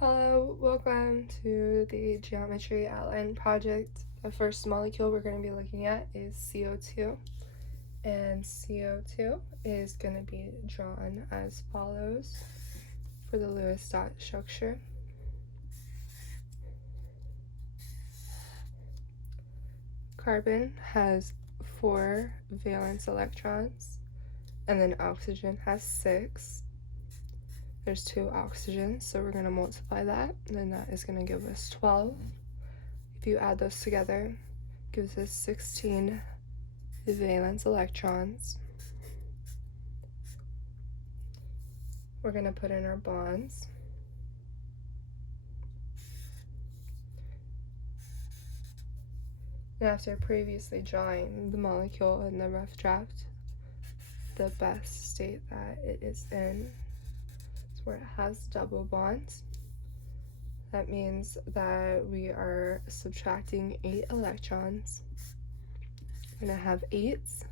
Hello, welcome to the geometry outline project. The first molecule we're going to be looking at is CO2, and CO2 is going to be drawn as follows for the Lewis dot structure. Carbon has 4 valence electrons, and then oxygen has 6. There's 2 oxygens, so we're going to multiply that, and then that is going to give us 12. If you add those together, it gives us 16 valence electrons. We're going to put in our bonds. And after previously drawing the molecule in the rough draft, the best state that it is in is where it has double bonds. That means that we are subtracting 8 electrons. We're going to have 8s,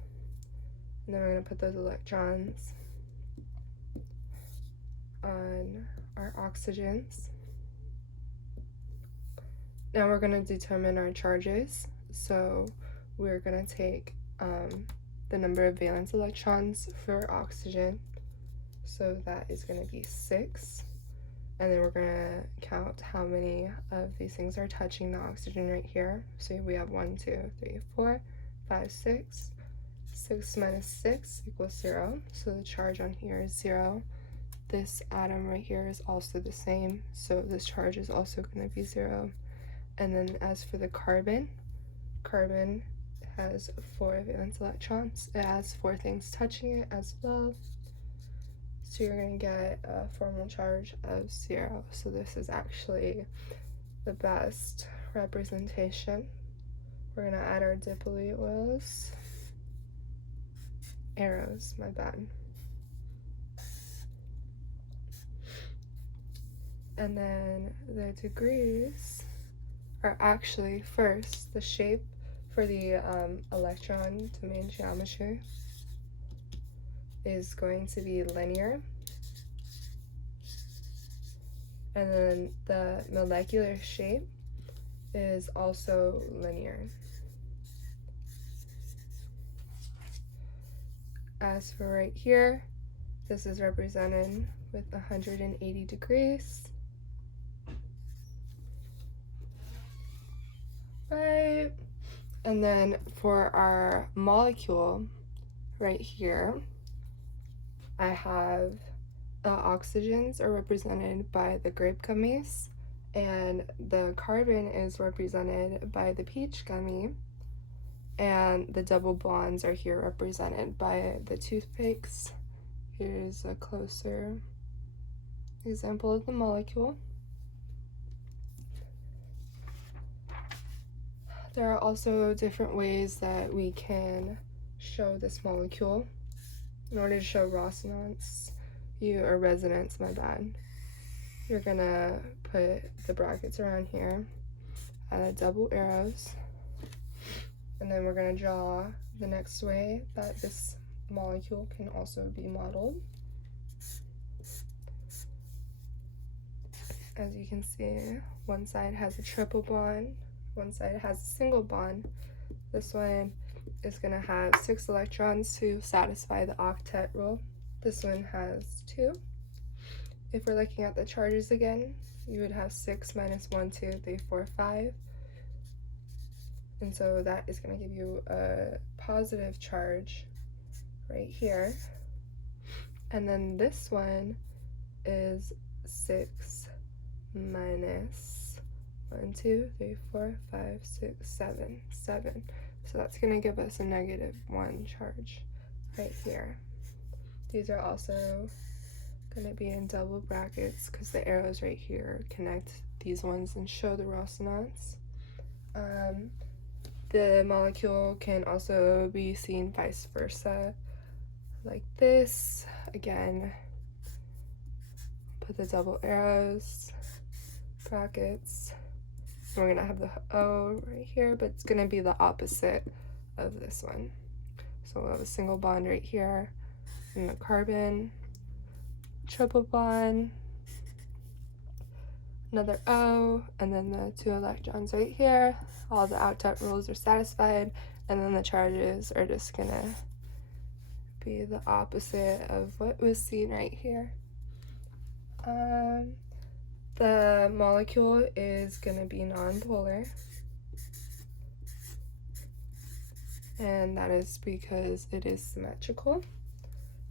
and then we're going to put those electrons on our oxygens. Now we're going to determine our charges. So we're going to take the number of valence electrons for oxygen. So that is going to be 6. And then we're going to count how many of these things are touching the oxygen right here. So we have 1, 2, 3, 4, 5, 6. 6 minus 6 equals 0. So the charge on here is 0. This atom right here is also the same. So this charge is also going to be 0. And then as for the carbon has 4 valence electrons. It has 4 things touching it as well. So you're going to get a formal charge of 0. So this is actually the best representation. We're going to add our dipole oils. Arrows, my bad. And then the degrees are actually first the shape for the electron domain geometry is going to be linear, and then the molecular shape is also linear. As for right here, this is represented with 180 degrees. Right, and then for our molecule right here, I have the oxygens are represented by the grape gummies, and the carbon is represented by the peach gummy, and the double bonds are here represented by the toothpicks. Here's a closer example of the molecule. There are also different ways that we can show this molecule. In order to show resonance, resonance, my bad, you're gonna put the brackets around here, add double arrows, and then we're gonna draw the next way that this molecule can also be modeled. As you can see, one side has a triple bond, one side has a single bond. This one is going to have 6 electrons to satisfy the octet rule. This one has 2. If we're looking at the charges again, you would have 6 minus 1, 2, 3, 4, 5. And so that is going to give you a positive charge right here. And then this one is 6 minus 1, 2, 3, 4, 5, 6, 7, 7. So that's going to give us a -1 charge right here. These are also going to be in double brackets because the arrows right here connect these ones and show the resonance. The molecule can also be seen vice versa, like this. Again, put the double arrows, brackets. We're going to have the O right here, but it's going to be the opposite of this one. So we'll have a single bond right here, and the carbon, triple bond, another O, and then the 2 electrons right here. All the octet rules are satisfied, and then the charges are just gonna be the opposite of what was seen right here. The molecule is gonna be nonpolar, and that is because it is symmetrical.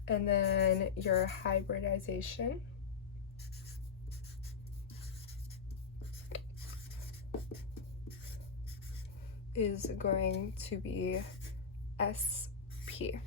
And then your hybridization is going to be SP.